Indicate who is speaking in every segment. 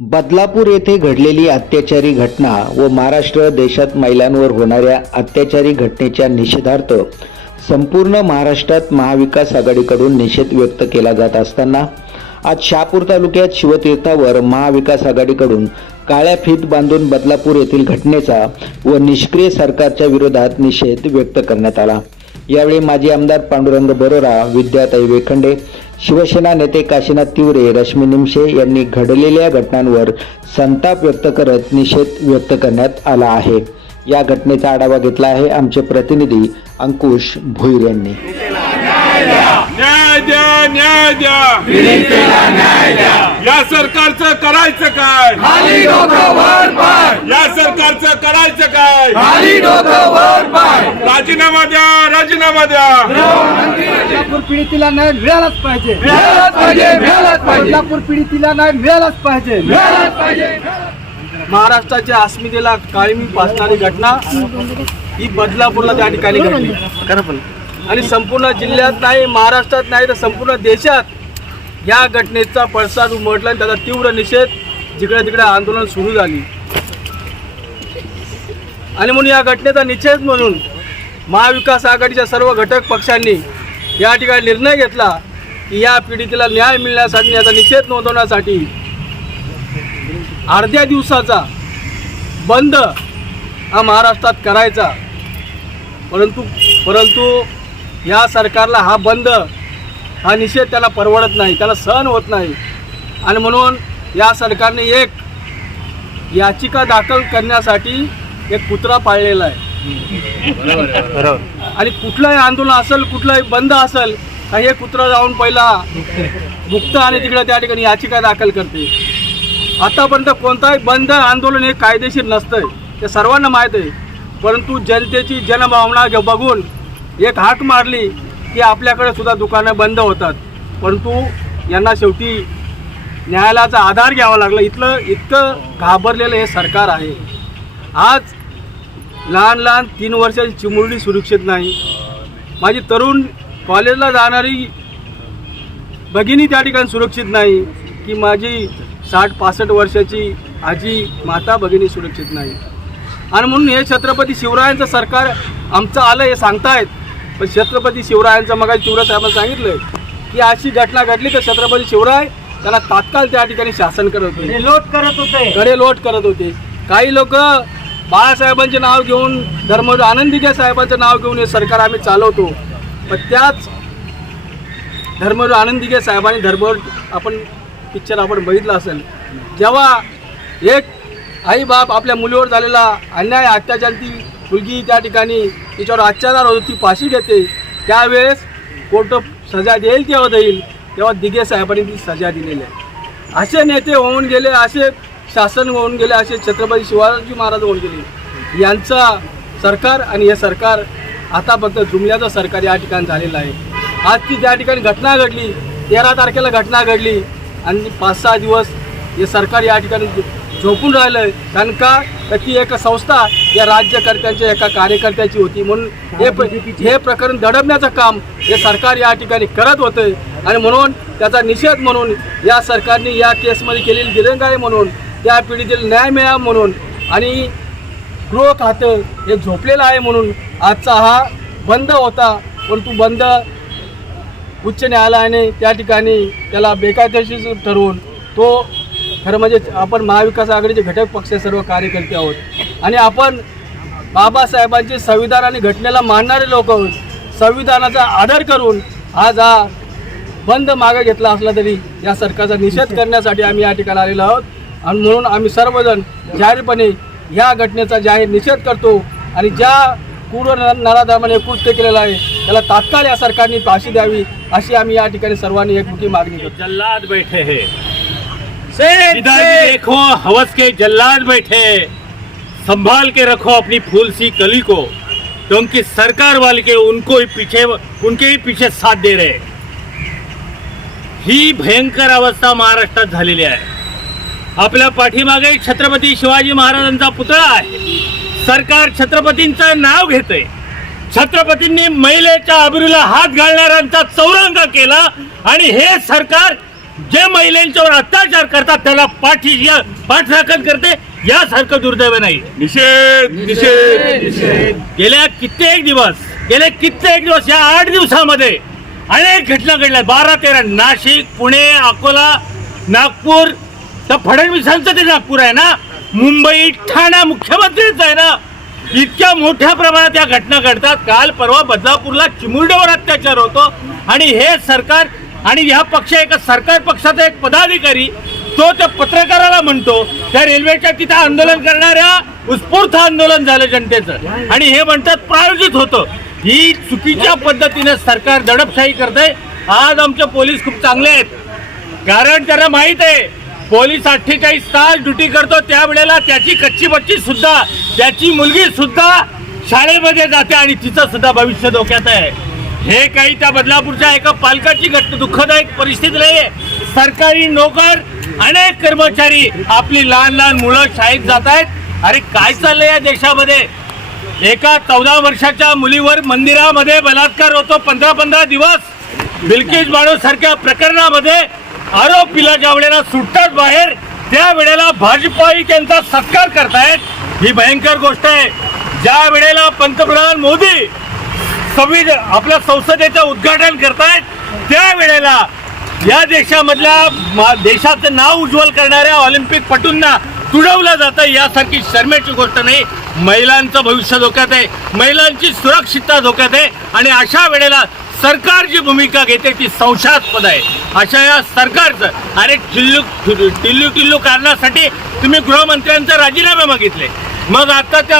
Speaker 1: बदलापूर येथे घडलेली अत्याचारी घटना व महाराष्ट्र देशात महिलांवर होणाऱ्या अत्याचारी घटनेच्या निषेधार्थ संपूर्ण महाराष्ट्रात महाविकास आघाडीकडून निषेध व्यक्त केला जात असताना आज शहापूर तालुक्यात शिवतीर्थावर महाविकास आघाडीकडून काळ्या फीत बांधून बदलापूर येथील घटनेचा व निष्क्रिय सरकारच्या विरोधात निषेध व्यक्त करण्यात आला. यावेळी माजी आमदार पांडुरंग बरोरा विद्याताई वेखंडे शिवसेना नेते काशीनाथ तिवरे रश्मी निमशे यांनी घडलेल्या घटनांवर संताप व्यक्त करत निषेध व्यक्त करण्यात आला आहे. या घटनेचा आढावा घेतला आहे आमचे प्रतिनिधी अंकुश भुईर यांनी.
Speaker 2: न्याय द्या न्याय द्या. या सरकारचं करायचं काय? या सरकारचं करायचं काय?
Speaker 3: खाली डोकं वर पाय.
Speaker 2: राजीनामा द्या राजीनामा द्या.
Speaker 4: बदलापूर पीडितीला न्याय मिळालाच पाहिजे.
Speaker 3: मिळालाच पाहिजे मिळालाच पाहिजे.
Speaker 4: बदलापूर पीडितीला न्याय मिळालाच पाहिजे.
Speaker 3: मिळालाच पाहिजे.
Speaker 4: महाराष्ट्राच्या अस्मितेला काळीमी पासणारी घटना ही बदलापूरला त्या ठिकाणी घडली. आणि संपूर्ण जिल्ह्यात नाही महाराष्ट्रात नाही तर संपूर्ण देशात या घटनेचा पडसाद उमटला आणि त्याचा तीव्र निषेध जिकडे तिकडे आंदोलन सुरू झाली. आणि म्हणून या घटनेचा निषेध म्हणून महाविकास आघाडीच्या सर्व घटक पक्षांनी या ठिकाणी निर्णय घेतला की या पीडितेला न्याय मिळण्यासाठी याचा निषेध नोंदवण्यासाठी अर्ध्या दिवसाचा बंद हा महाराष्ट्रात करायचा. परंतु परंतु या सरकारला हा बंद हा निषेध त्याला परवडत नाही त्याला सहन होत नाही. आणि म्हणून या सरकारने एक याचिका दाखल करण्यासाठी एक कुत्रा पाळलेला आहे. आणि कुठलंही आंदोलन असेल कुठलंही बंद असेल का हे कुत्रा जाऊन पहिला मुक्त आणि तिकडे त्या ठिकाणी याचिका दाखल करते. आतापर्यंत कोणताही बंद आंदोलन हे कायदेशीर नसतंय. ते सर्वांना माहीत आहे. परंतु जनतेची जनभावना बघून एक हाक मारली की आपल्याकडे सुद्धा दुकानं बंद होतात. परंतु यांना शेवटी न्यायालयाचा आधार घ्यावा लागला. इथलं इतकं घाबरलेलं हे सरकार आहे. आज लहान लहान तीन वर्षाची चिमुरडी सुरक्षित नाही. माझी तरुण कॉलेजला जाणारी भगिनी त्या ठिकाणी सुरक्षित नाही. की माझी साठ पासष्ट वर्षाची आजी माता भगिनी सुरक्षित नाही. आणि म्हणून हे छत्रपती शिवरायांचं सरकार आमचं आलं हे सांगतायत. पण छत्रपती शिवरायांचं मग शिवराय साहेबांनी सांगितलं की अशी घटना घडली तर छत्रपती शिवराय त्याला तात्काळ त्या ठिकाणी शासन करत होते.
Speaker 5: लोट करत होते.
Speaker 4: गडे लोट करत होते. काही लोक बाळासाहेबांचे नाव घेऊन धर्म आनंदीच्या साहेबांचं नाव घेऊन हे सरकार आम्ही चालवतो. पण त्याच धर्मवीर आनंदीगे साहेबांनी धर्मवीर आपण पिक्चर आपण बघितलं असेल जेव्हा एक आई बाप आपल्या मुलीवर झालेला अन्याय अत्याचार ती मुलगी त्या ठिकाणी तिच्यावर अत्याचार होतो ती फाशी घेते. त्यावेळेस कोर्ट सजा देईल तेव्हा देईल? तेव्हा दिघे साहेबांनी ती सजा दिलेली आहे. असे नेते होऊन गेले असे शासन होऊन गेले असे छत्रपती शिवाजी महाराज होऊन गेले. यांचा सरकार आणि हे सरकार आता फक्त जुमल्याचं सरकार या ठिकाणी झालेलं आहे. आज ती त्या ठिकाणी घटना घडली तेरा तारखेला घटना घडली आणि पाच सहा दिवस हे सरकार या ठिकाणी झोपून राहिलं आहे कारण का? तर ती एक संस्था या राज्यकर्त्यांच्या एका कार्यकर्त्याची होती म्हणून हे प्र- हे प्रकरण दडपण्याचं काम हे सरकार या ठिकाणी करत होतं आणि म्हणून त्याचा निषेध म्हणून या सरकारने या केसमध्ये केलेली दिरंगाई म्हणून त्या पिढीतील न्याय मिळावा म्हणून आणि गृह खातं हे झोपलेलं आहे म्हणून आजचा हा बंद होता. परंतु बंद उच्च न्यायालयाने त्या ठिकाणी त्याला बेकायदेशीर ठरवून तो खरं म्हणजे आपण महाविकास आघाडीचे घटक पक्ष सर्व कार्यकर्ते आहोत. आणि आपण बाबासाहेबांचे संविधान आणि घटनेला मानणारे लोक आहोत. संविधानाचा आदर करून आज हा बंद मागे घेतला असला तरी या सरकारचा निषेध करण्यासाठी आम्ही या ठिकाणी आलेलो आहोत. आणि म्हणून आम्ही सर्वजण जाहीरपणे या घटनेचा जाहीर निषेध करतो. आणि ज्या पूर्व नराधमाने कृत्य केलेलं आहे त्याला तात्काळ या सरकारने फाशी द्यावी अशी आम्ही या ठिकाणी सर्वांनी एकमुखी मागणी करतो.
Speaker 5: जल्लाद बैठे हैं. देखो हवस के जल्लाद बैठे हैं। संभाल के रखो अपनी फूल सी कली को क्योंकि सरकार वाले के उनको ही पीछे उनके ही पीछे साथ दे रहे हैं। ही भयंकर अवस्था महाराष्ट्रात झालेली आहे. आपल्या पाठीमागे छत्रपती शिवाजी महाराजांचा पुतळा आहे. सरकार छत्रपतींचं नाव घेतंय. छत्रपतींनी महिलेच्या आबरूला हात घालणाऱ्यांचा चौरंग केला आणि हे सरकार जे महिलांच्यावर अत्याचार करतात त्याला पाठी पाठराखण करते यासारखं दुर्दैव नाही.
Speaker 2: निषेध निषेध.
Speaker 5: गेल्या कित्येक दिवस गेले कित्येक दिवस या आठ दिवसामध्ये अनेक घटना घडल्या. बारा तेरा नाशिक पुणे अकोला नागपूर. तर फडणवीसांचं ते नागपूर आहे ना? मुंबई ठाणा मुख्यमंत्रीच आहे ना? इतक्या मोठ्या प्रमाणात या घटना घडतात. काल परवा बदलापूरला चिमुरडेवर अत्याचार होतो. आणि हे सरकार आणि ह्या पक्ष एका सरकार पक्षाचा एक पदाधिकारी तो त्या पत्रकाराला म्हणतो त्या रेल्वेच्या तिथे आंदोलन करणाऱ्या उत्स्फूर्त आंदोलन झालं जनतेचं. आणि हे म्हणतात प्रायोजित होतं. ही चुकीच्या पद्धतीने सरकार दडपशाही करतंय. आज आमचे पोलीस खूप चांगले आहेत. कारण त्यांना माहीत आहे पोलीस अठ्ठेचाळीस तास ड्युटी करतो त्यावेळेला त्याची कच्ची बच्ची सुद्धा त्याची मुलगी सुद्धा शाळेमध्ये जाते आणि तिचं सुद्धा भविष्य धोक्यात आहे. हे काही त्या बदलापूरच्या एका पालकाची घटना दुःखदायक परिस्थिती नाही आहे सरकारी नोकर अनेक कर्मचारी आपली लहान लहान मुलं शाळेत जात आहेत अरे काय चाललंय या देशामध्ये? एका चौदा वर्षाच्या मुलीवर मंदिरामध्ये बलात्कार होतो. पंधरा पंधरा दिवस बिल्किश बाळू सारख्या प्रकरणामध्ये आरोपीला ज्या वेळेला सुटतात बाहेर त्या वेळेला भाजपाही त्यांचा सत्कार करतायत. ही भयंकर गोष्ट आहे. ज्या वेळेला पंतप्रधान मोदी संविध आपल्या संसदेचं उद्घाटन करतायत त्या वेळेला या देशामधल्या मा- देशाचं नाव उज्ज्वल करणाऱ्या ऑलिम्पिक पटूंना तुडवलं जातं. यासारखी शर्मेची गोष्ट नाही. महिलांचं भविष्य धोक्यात आहे. महिलांची सुरक्षितता धोक्यात आहे. आणि अशा वेळेला सरकार जी भूमिका घेते ती संशयास्पद आहे. अशा या सरकारचं अरे टिल्लू टिल्लू टिल्लू कारणासाठी तुम्ही गृहमंत्र्यांचा राजीनामे मागितले. मग आता त्या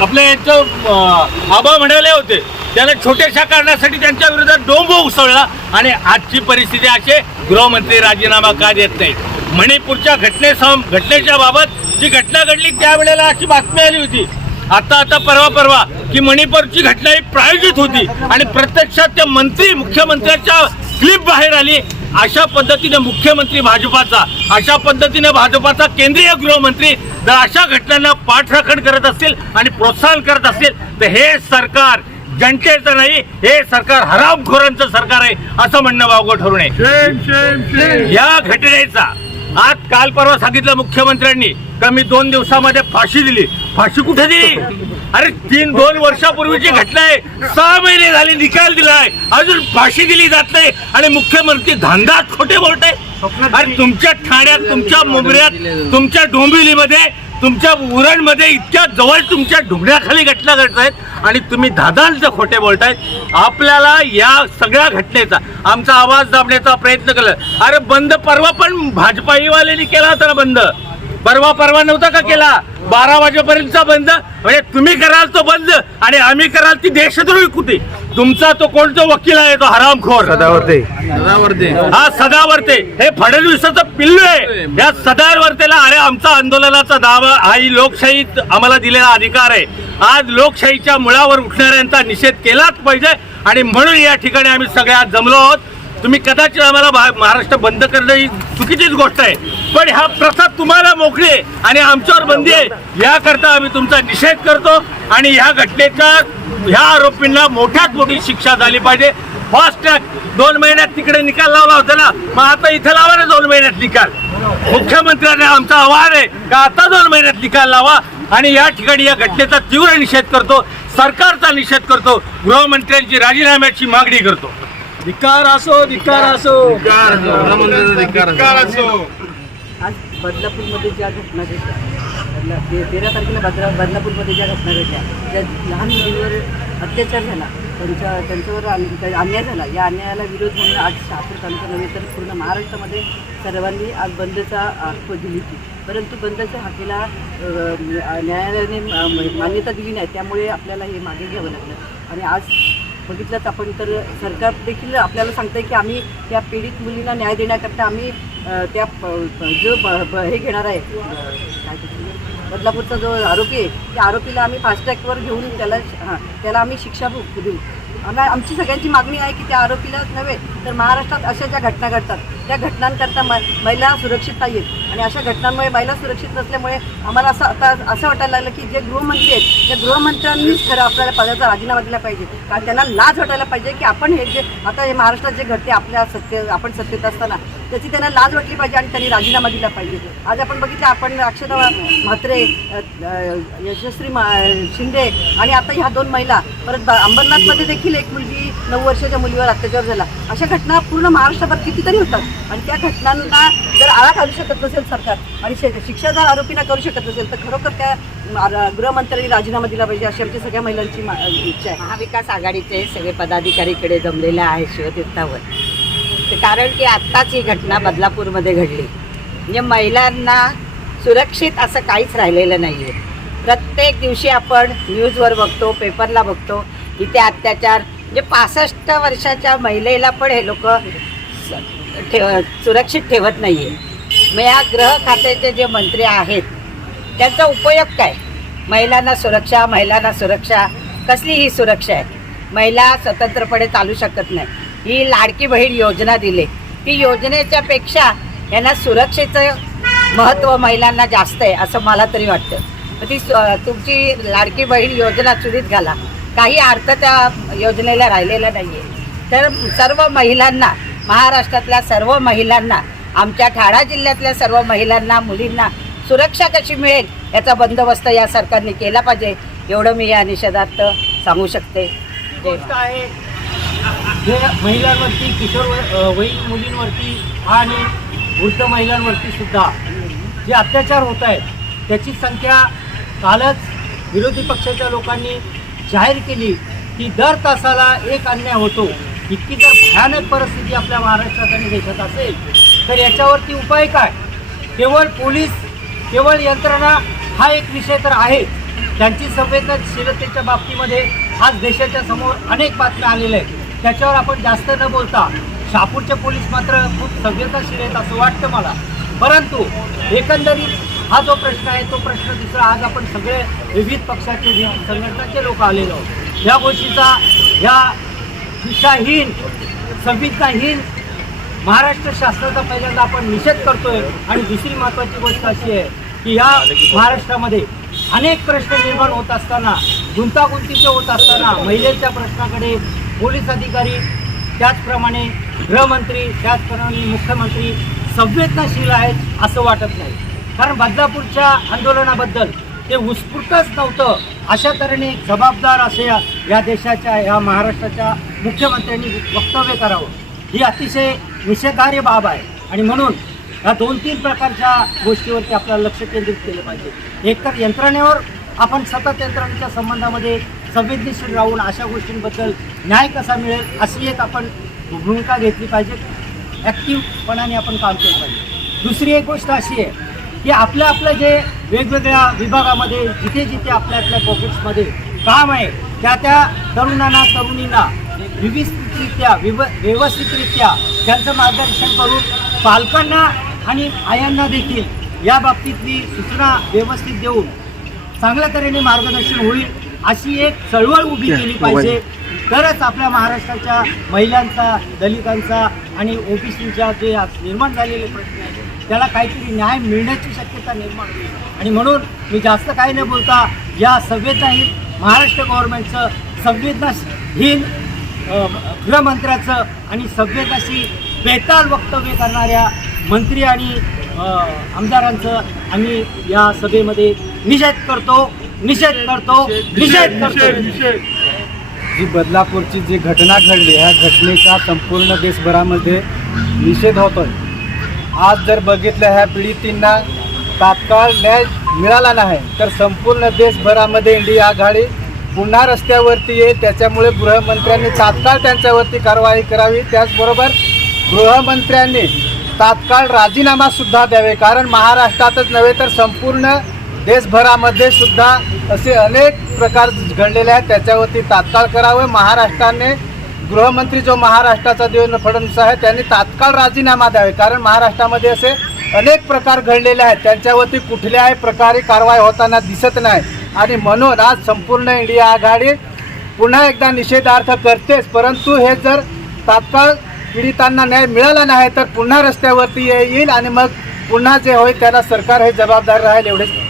Speaker 5: आपल्या यांचं आबा म्हणाले होते त्याने छोट्याशा कारणासाठी त्यांच्या विरोधात डोंब उसळला आणि आजची परिस्थिती अशी गृहमंत्री राजीनामा का देत नाही मणिपूरच्या घटनेसम घटनेच्या बाबत जी घटना घडली त्यावेळेला अशी बातमी आली होती. आता आता परवा परवा की मणिपूरची घटना ही प्रायोजित होती आणि प्रत्यक्षात ते मंत्री मुख्यमंत्र्यांच्या क्लिप बाहेर आली. अशा पद्धतीने मुख्यमंत्री भाजपाचा अशा पद्धतीने भाजपाचा केंद्रीय गृहमंत्री जर अशा घटनांना पाठराखण करत असतील आणि प्रोत्साहन करत असतील तर हे सरकार जनतेचं नाही हे सरकार हरामखोरांचं सरकार आहे असं म्हणणं वावगं ठरू नये. या घटनेचा आज काल परवा सांगितलं मुख्यमंत्र्यांनी का मी दोन दिवसामध्ये फाशी दिली? फाशी कुठे दिली? अरे तीन दोन वर्षापूर्वीची घटना आहे. सहा महिने झाले निकाल दिलाय. अजून फाशी दिली जात नाही. आणि मुख्यमंत्री धांदात खोटे बोलते अरे तुमच्या ठाण्यात तुमच्या मुंबऱ्यात तुमच्या डोंबिवलीमध्ये तुमच्या उरणमध्ये इतक्या जवळ तुमच्या ढुंगण्याखाली घटना घडत आहेत. आणि तुम्ही दादांचं खोटे बोलतायत आपल्याला या सगळ्या घटनेचा आमचा आवाज दाबण्याचा प्रयत्न केला. अरे बंद परवा पण भाजपाईवाल्यांनी केला होता बंद. परवा परवा नव्हता का केला? बारा वाजेपर्यंतचा बंद. म्हणजे तुम्ही कराल तो बंद आणि आम्ही कराल ती देशद्रोही कुठे? तुमचा तो कोणता वकील आहे तो हरामखोर हा सदावर्ते. हे फडणवीसाचं पिल्लू आहे. या सदावर्तेला अरे आमचा आंदोलनाचा दावा हा ही लोकशाही आम्हाला दिलेला अधिकार आहे. आज लोकशाहीच्या मुळावर उठणाऱ्यांचा निषेध केलाच पाहिजे आणि म्हणून या ठिकाणी आम्ही सगळ्या जमलो आहोत. तुम्ही कदाचित आम्हाला भा- महाराष्ट्र बंद करणं ही चुकीचीच गोष्ट आहे. पण ह्या प्रथा तुम्हाला मोकळी आणि आमच्यावर बंदी आहे. याकरता आम्ही तुमचा निषेध करतो आणि ह्या घटनेचा ह्या आरोपींना मोठ्यात मोठी शिक्षा झाली पाहिजे. फास्ट ट्रॅक दोन महिन्यात तिकडे निकाल लावला होता ना मग आता इथे लावा ना दोन महिन्यात निकाल. मुख्यमंत्र्यांना आमचा आवाहन आहे का आता दोन महिन्यात निकाल लावा? आणि या ठिकाणी या घटनेचा तीव्र निषेध करतो सरकारचा निषेध करतो गृहमंत्र्यांची राजीनाम्याची मागणी करतो.
Speaker 4: धिक्कार असो धिक्कार असो.
Speaker 2: धिक्कार असो.
Speaker 6: बदलापूरमध्ये ज्या घटना घडल्या बदला ते तेरा तारखेला बदला बदलापूरमध्ये ज्या घटना घडल्या ज्या लहान मुलींवर अत्याचार झाला त्यांच्या त्यांच्यावर अन्याय झाला या अन्यायाला विरोध म्हणून आज शहापूर तालुका नव्हे तर पूर्ण महाराष्ट्रामध्ये सर्वांनी आज बंदचा हाक दिली होती. परंतु बंदच्या हाकेला न्यायालयाने मान्यता दिली नाही त्यामुळे आपल्याला हे मागे घ्यावं लागलं. आणि आज बघितलं आपण तर सरकार देखील आपल्याला सांगतंय की आम्ही त्या पीडित मुलींना न्याय देण्याकरता आम्ही त्या जो ब- ब- हे घेणार आहे. काय बदलापूरचा जो आरोपी आहे त्या आरोपीला आम्ही फास्टॅगवर घेऊन त्याला हां त्याला आम्ही शिक्षा देऊ आम्हाला आमची सगळ्यांची मागणी आहे की त्या आरोपीलाच नव्हे तर महाराष्ट्रात अशा ज्या घटना घडतात त्या घटनांकरता म महिला सुरक्षित नाही आहेत आणि अशा घटनांमुळे महिला सुरक्षित नसल्यामुळे आम्हाला असं आता असं वाटायला लागलं की जे गृहमंत्री आहेत त्या गृहमंत्र्यांनीच खरं आपल्याला पदाचा राजीनामा दिला पाहिजे. कारण त्यांना लाज वाटायला पाहिजे की आपण हे जे आता हे महाराष्ट्रात जे घडते आपल्या सत्य आपण सत्तेत असताना त्याची त्यांना लाज वाटली पाहिजे आणि त्यांनी राजीनामा दिला पाहिजे. आज आपण बघितलं आपण अक्षता म्हात्रे यशस्वी मा- शिंदे आणि आता ह्या दोन महिला परत अंबरनाथमध्ये देखील एक मुलगी नऊ वर्षाच्या मुलीवर अत्याचार झाला. अशा घटना पूर्ण महाराष्ट्रभर कितीतरी होतात. आणि त्या घटनांना जर आळा घालू शकत नसेल सरकार आणि शिक्षा जर आरोपींना करू शकत नसेल तर खरोखर त्या गृहमंत्र्यांनी राजीनामा दिला पाहिजे अशी आमच्या सगळ्या महिलांची मा- इच्छा आहे.
Speaker 7: महाविकास आघाडीचे सगळे पदाधिकारीकडे जमलेले आहे शिवतीर्थावर कारण की आत्ताच ही घटना बदलापूरमध्ये घडली. म्हणजे महिलांना सुरक्षित असं काहीच राहिलेलं नाही आहे प्रत्येक दिवशी आपण न्यूजवर बघतो पेपरला बघतो इथे अत्याचार. म्हणजे पासष्ट वर्षाच्या महिलेला पण हे लोक ठेव सुरक्षित ठेवत नाही आहे मग या ग्रह खात्याचे जे मंत्री आहेत त्यांचा उपयोग काय? महिलांना सुरक्षा महिलांना सुरक्षा. कसली ही सुरक्षा आहे? महिला स्वतंत्रपणे चालू शकत नाही ही लाडकी बहीण योजना दिली. ती योजनेच्या पेक्षा यांना सुरक्षेचं महत्त्व महिलांना जास्त आहे असं मला तरी वाटतं. ती तुमची लाडकी बहीण योजना चुलीत घाला. काही अर्थ त्या योजनेला राहिलेला नाही आहे तर सर्व महिलांना महाराष्ट्रातल्या सर्व महिलांना आमच्या ठाणा जिल्ह्यातल्या सर्व महिलांना मुलींना सुरक्षा कशी मिळेल याचा बंदोबस्त या सरकारने केला पाहिजे एवढं मी या निषेधार्थ सांगू शकते.
Speaker 8: गोष्ट आहे जे महिलांवरती किशोर अ, वयीन मुलींवरती आणि वृद्ध महिलांवरती सुद्धा जे अत्याचार होत आहेत त्याची संख्या कालच विरोधी पक्षाच्या लोकांनी जाहीर केली. की दर तासाला एक अन्याय होतो. इतकी जर भयानक परिस्थिती आपल्या महाराष्ट्रात आणि देशात असेल तर याच्यावरती उपाय काय? केवळ पोलीस केवळ यंत्रणा हा एक विषय तर आहे. त्यांची संवेदनशीलतेच्या बाबतीमध्ये आज देशाच्या समोर अनेक बातम्या आलेल्या आहेत. त्याच्यावर आपण जास्त न बोलता शापूरचे पोलीस मात्र खूप संवेदनशील आहेत असं वाटतं मला. परंतु एकंदरीत हा जो प्रश्न आहे तो प्रश्न दुसरा आज आपण सगळे विविध पक्षाचे विविध संघटनाचे लोक आलेलो आहोत या गोष्टीचा या दिशाहीन संविधानहीन महाराष्ट्र शासनाचा पहिल्यांदा आपण निषेध करतोय. आणि दुसरी महत्त्वाची गोष्ट अशी आहे की या महाराष्ट्रामध्ये अनेक प्रश्न निर्माण होत असताना गुंतागुंतीचे होत असताना महिलेच्या प्रश्नाकडे पोलीस अधिकारी त्याचप्रमाणे गृहमंत्री त्याचप्रमाणे मुख्यमंत्री संवेदनशील आहेत असं वाटत नाही. कारण बदलापूरच्या आंदोलनाबद्दल ते उत्स्फूर्तच नव्हतं. अशा तऱ्हेने जबाबदार असे या- देशाच्या या महाराष्ट्राच्या मुख्यमंत्र्यांनी वक्तव्य करावं. ही अतिशय निषेधार्य बाब आहे. आणि म्हणून या दोन तीन प्रकारच्या गोष्टीवरती आपल्याला लक्ष केंद्रित केलं पाहिजे. एकतर यंत्रणेवर आपण सतत यंत्रणेच्या संबंधामध्ये संवेदनशील राहून अशा गोष्टींबद्दल न्याय कसा मिळेल अशी एक आपण भूमिका घेतली पाहिजे. ॲक्टिव्हपणाने आपण काम केलं पाहिजे. दुसरी एक गोष्ट अशी आहे की आपलं आपलं जे वेगवेगळ्या विभागामध्ये जिथे जिथे आपल्या आपल्या पॉकेट्समध्ये काम आहे त्या त्या तरुणांना तरुणींना विविधरित्या विव व्यवस्थितरित्या त्यांचं मार्गदर्शन करून पालकांना आणि आयांना देखील या बाबतीतली सूचना व्यवस्थित देऊन चांगल्या तऱ्हेने मार्गदर्शन होईल. अशी एक चळवळ उभी केली पाहिजे. तरच आपल्या महाराष्ट्राच्या महिलांचा दलितांचा आणि ओबीसीच्या जे आज निर्माण झालेले प्रश्न आहेत त्याला काहीतरी न्याय मिळण्याची शक्यता निर्माण होईल. आणि म्हणून मी जास्त काही न बोलता या संवेदनाहीन महाराष्ट्र गव्हर्नमेंटचं संवेदनाहीन गृहमंत्र्याचं आणि संवेदनाशी बेताल वक्तव्य करणाऱ्या मंत्री आणि आमदारांचं आम्ही या सभेमध्ये निषेध करतो. निषेध करतो निषेध करतो.
Speaker 9: जी बदलापूरची जी घटना घडली ह्या घटनेचा संपूर्ण देशभरामध्ये निषेध होतोय. आज जर बघितलं ह्या पीडितींना तात्काळ न्याय मिळाला नाही तर संपूर्ण देशभरामध्ये इंडिया आघाडी पुन्हा रस्त्यावरती येईल त्याच्यामुळे गृहमंत्र्यांनी तात्काळ त्यांच्यावरती कारवाई करावी. त्याचबरोबर गृहमंत्र्यांनी तात्काळ राजीनामासुद्धा द्यावे. कारण महाराष्ट्रातच नव्हे तर संपूर्ण देशभरामध्ये सुद्धा असे अनेक प्रकार घडलेले आहेत. त्याच्यावरती तात्काळ करावं. महाराष्ट्राने गृहमंत्री जो महाराष्ट्राचा देवेंद्र फडणवीस आहे त्यांनी तात्काळ राजीनामा द्यावे. कारण महाराष्ट्रामध्ये असे अनेक प्रकार घडलेले आहेत. त्यांच्यावरती कुठल्याही प्रकारे कारवाई होताना दिसत नाही. आणि म्हणून आज संपूर्ण इंडिया आघाडी पुन्हा एकदा निषेधार्थ करतेच. परंतु हे जर तात्काळ पीडितांना न्याय मिळाला नाही तर पुन्हा रस्त्यावरती येईल आणि मग पुन्हा जे होईल त्याला सरकार हे जबाबदार राहील एवढेच.